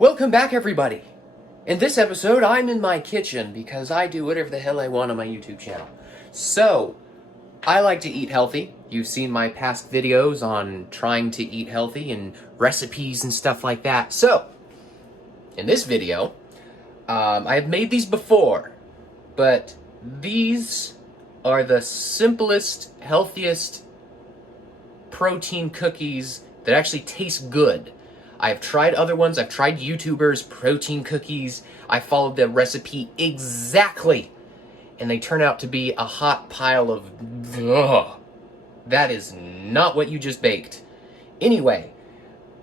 Welcome back, everybody! In this episode, I'm in my kitchen because I do whatever the hell I want on my YouTube channel. So, I like to eat healthy. You've seen my past videos on trying to eat healthy and recipes and stuff like that. So, in this video, I have made these before, but these are the simplest, healthiest protein cookies that actually taste good. I've tried other ones. I've tried YouTubers' protein cookies. I followed the recipe exactly, and they turn out to be a hot pile of ugh. That is not what you just baked. Anyway,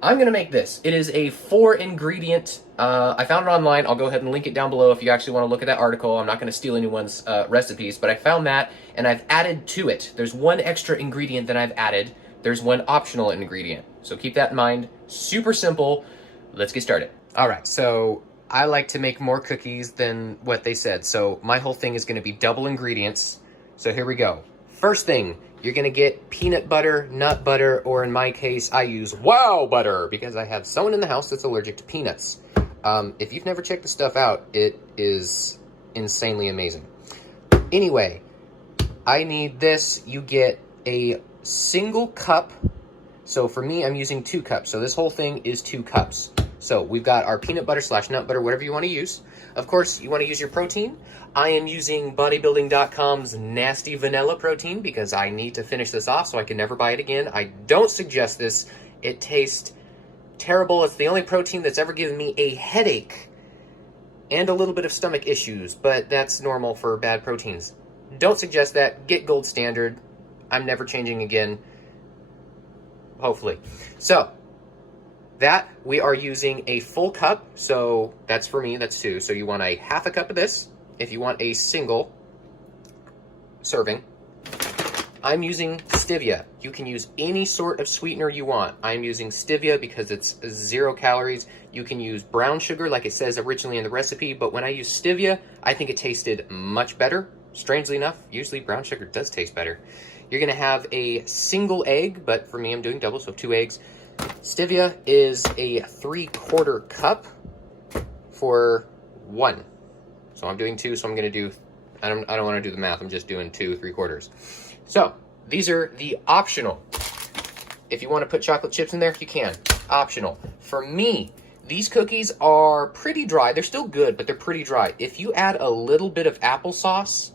I'm gonna make this. It is a 4-ingredient. I found it online. I'll go ahead and link it down below if you actually want to look at that article. I'm not gonna steal anyone's recipes, but I found that, and I've added to it. There's one extra ingredient that I've added. There's one optional ingredient. So keep that in mind. Super simple. Let's get started. All right, so I like to make more cookies than what they said. So my whole thing is gonna be double ingredients. So here we go. First thing, you're gonna get peanut butter, nut butter, or in my case, I use Wow Butter because I have someone in the house that's allergic to peanuts. If you've never checked the stuff out, it is insanely amazing. Anyway, I need this. You get a single cup. So for me, I'm using 2 cups. So this whole thing is 2 cups. So we've got our peanut butter / nut butter, whatever you want to use. Of course, you want to use your protein. I am using bodybuilding.com's Nasty Vanilla protein because I need to finish this off so I can never buy it again. I don't suggest this. It tastes terrible. It's the only protein that's ever given me a headache and a little bit of stomach issues, but that's normal for bad proteins. Don't suggest that. Get Gold Standard. I'm never changing again. Hopefully. So, that we are using a full cup. So, that's for me, that's 2. So, you want a half a cup of this if you want a single serving. I'm using stevia. You can use any sort of sweetener you want. I'm using stevia because it's 0 calories. You can use brown sugar like it says originally in the recipe, but when I use stevia, I think it tasted much better. Strangely enough, usually brown sugar does taste better. You're gonna have a single egg, but for me, I'm doing double, so 2 eggs. Stevia is a 3/4 cup for 1. So I'm doing 2, so I'm gonna do, I don't wanna do the math, I'm just doing 2 3/4. So, these are the optional. If you wanna put chocolate chips in there, you can, optional. For me, these cookies are pretty dry. They're still good, but they're pretty dry. If you add a little bit of applesauce,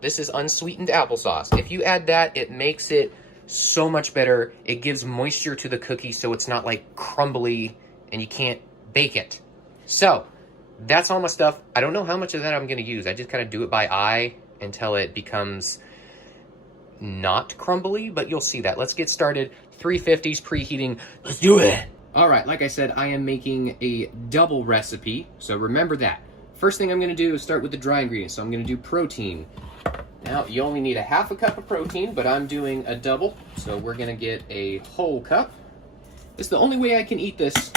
this is unsweetened applesauce. If you add that, it makes it so much better. It gives moisture to the cookie so it's not like crumbly and you can't bake it. So, that's all my stuff. I don't know how much of that I'm gonna use. I just kind of do it by eye until it becomes not crumbly, but you'll see that. Let's get started. 350s preheating. Let's do it. All right, like I said, I am making a double recipe, so remember that. First thing I'm gonna do is start with the dry ingredients. So I'm gonna do protein. Now, you only need a half a cup of protein, but I'm doing a double, so we're gonna get a whole cup. It's the only way I can eat this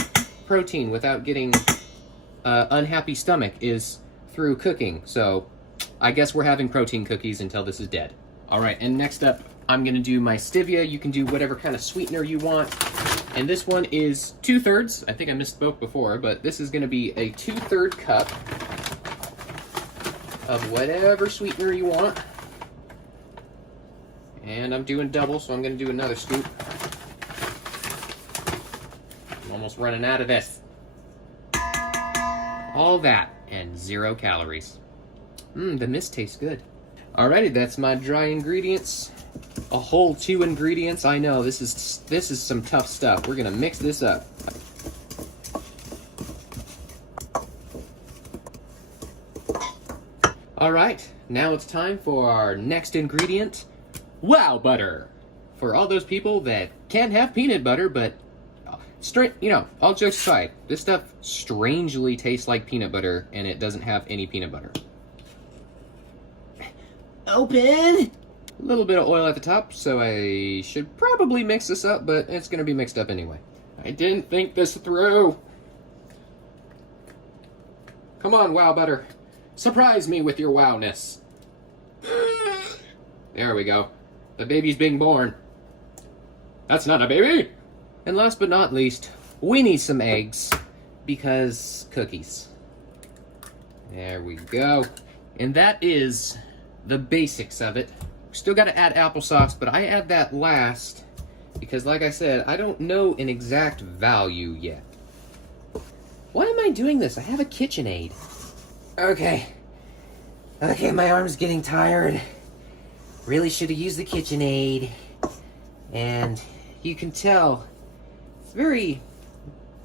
protein without getting unhappy stomach is through cooking, so I guess we're having protein cookies until this is dead. All right, and next up, I'm gonna do my stevia. You can do whatever kind of sweetener you want, and this one is 2/3. I think I misspoke before, but this is gonna be a 2/3 cup of whatever sweetener you want. And I'm doing double, so I'm going to do another scoop. I'm almost running out of this. All that, and 0 calories. The mist tastes good. Alrighty, that's my dry ingredients. A whole 2 ingredients. I know, this is some tough stuff. We're going to mix this up. Alright, now it's time for our next ingredient. Wow Butter! For all those people that can't have peanut butter, but all jokes aside, this stuff strangely tastes like peanut butter, and it doesn't have any peanut butter. Open! A little bit of oil at the top, so I should probably mix this up, but it's gonna be mixed up anyway. I didn't think this through. Come on, Wow Butter. Surprise me with your wowness. There we go. The baby's being born. That's not a baby! And last but not least, we need some eggs. because cookies. There we go. And that is the basics of it. Still got to add applesauce, but I add that last because, like I said, I don't know an exact value yet. Why am I doing this? I have a KitchenAid. Okay, my arm's getting tired. Really should have used the KitchenAid. And you can tell it's very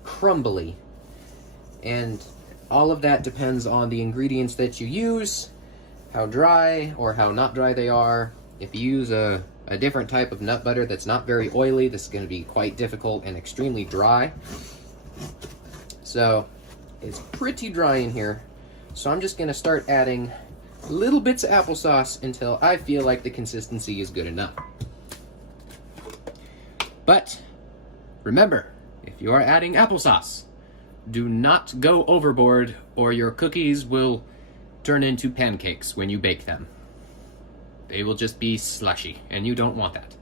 crumbly. And all of that depends on the ingredients that you use, how dry or how not dry they are. If you use a different type of nut butter that's not very oily, this is going to be quite difficult and extremely dry. So it's pretty dry in here. So I'm just going to start adding little bits of applesauce until I feel like the consistency is good enough. But remember, if you are adding applesauce, do not go overboard or your cookies will turn into pancakes when you bake them. They will just be slushy, and you don't want that.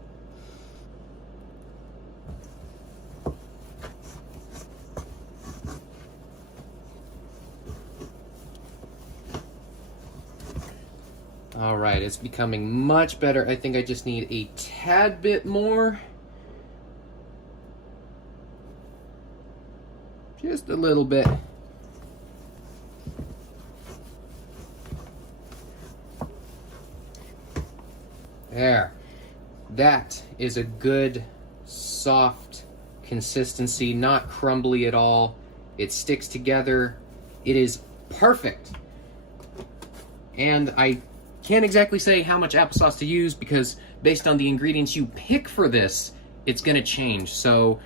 All right, it's becoming much better. I think I just need a tad bit more. Just a little bit. There. That is a good, soft consistency, not crumbly at all. It sticks together. It is perfect. And I can't exactly say how much applesauce to use because based on the ingredients you pick for this, it's going to change. So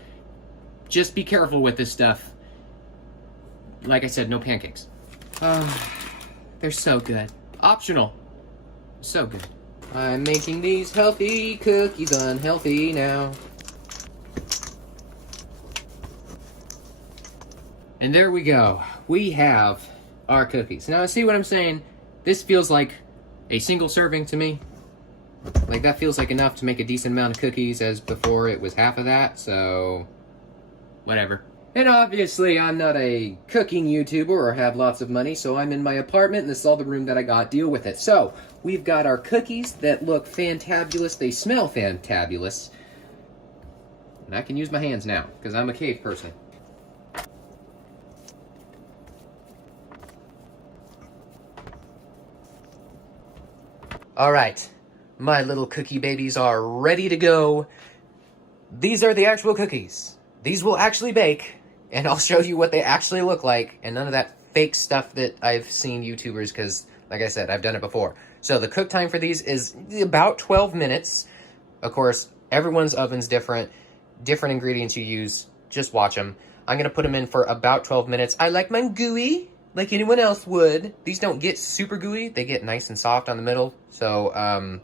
just be careful with this stuff. Like I said, no pancakes. They're so good. Optional. So good. I'm making these healthy cookies unhealthy now. And there we go. We have our cookies. Now, see what I'm saying? This feels like a single serving to me. Like, that feels like enough to make a decent amount of cookies, as before it was half of that, so whatever. And obviously, I'm not a cooking YouTuber or have lots of money, so I'm in my apartment, and this is all the room that I got. Deal with it. So, we've got our cookies that look fantabulous. They smell fantabulous. And I can use my hands now, because I'm a cave person. All right, my little cookie babies are ready to go. These are the actual cookies. These will actually bake, and I'll show you what they actually look like, and none of that fake stuff that I've seen YouTubers, because, like I said, I've done it before. So the cook time for these is about 12 minutes. Of course, everyone's oven's different ingredients you use, just watch them. I'm going to put them in for about 12 minutes. I like mine gooey, like anyone else would. These don't get super gooey. They get nice and soft on the middle. So,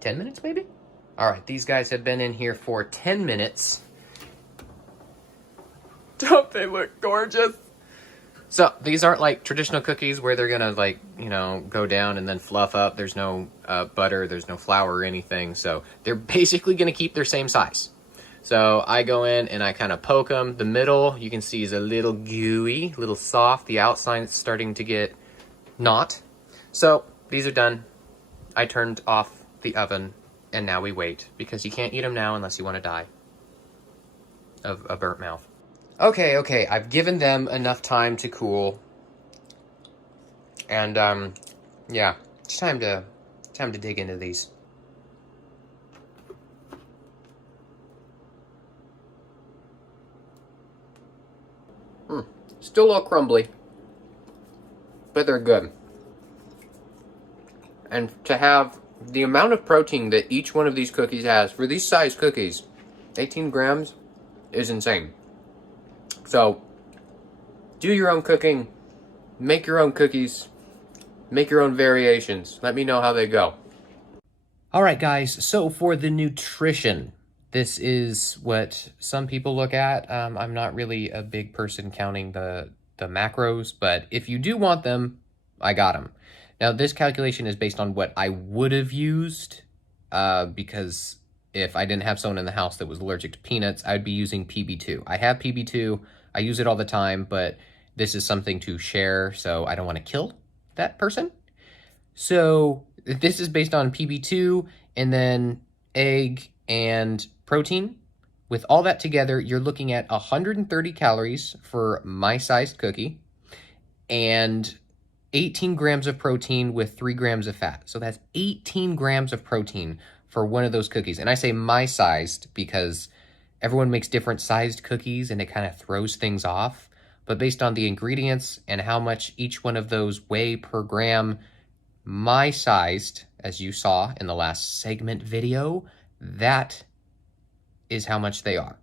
10 minutes maybe? All right, these guys have been in here for 10 minutes. Don't they look gorgeous? So, these aren't like traditional cookies where they're gonna, like, you know, go down and then fluff up. There's no butter, there's no flour or anything. So, they're basically gonna keep their same size. So, I go in and I kind of poke them. The middle, you can see, is a little gooey, a little soft. The outside is starting to get not. So, these are done. I turned off the oven, and now we wait, because you can't eat them now unless you want to die of a burnt mouth. Okay, I've given them enough time to cool. And, yeah, it's time to dig into these. Still a little crumbly, but they're good. And to have the amount of protein that each one of these cookies has, for these size cookies, 18 grams is insane. So, do your own cooking, make your own cookies, make your own variations. Let me know how they go. Alright guys, so for the nutrition, this is what some people look at. I'm not really a big person counting the macros, but if you do want them, I got them. Now, this calculation is based on what I would have used, because if I didn't have someone in the house that was allergic to peanuts, I'd be using PB2. I have PB2. I use it all the time, but this is something to share, so I don't want to kill that person. So this is based on PB2 and then egg and protein. With all that together, you're looking at 130 calories for my sized cookie and 18 grams of protein with 3 grams of fat. So that's 18 grams of protein for one of those cookies. And I say my sized because everyone makes different sized cookies and it kind of throws things off. But based on the ingredients and how much each one of those weigh per gram, my sized, as you saw in the last segment video, that is how much they are.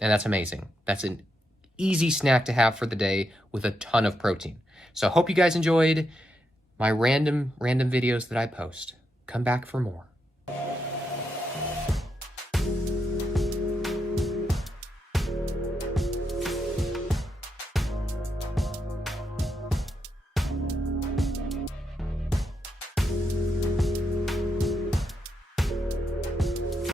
And that's amazing. That's an easy snack to have for the day with a ton of protein. So I hope you guys enjoyed my random videos that I post. Come back for more.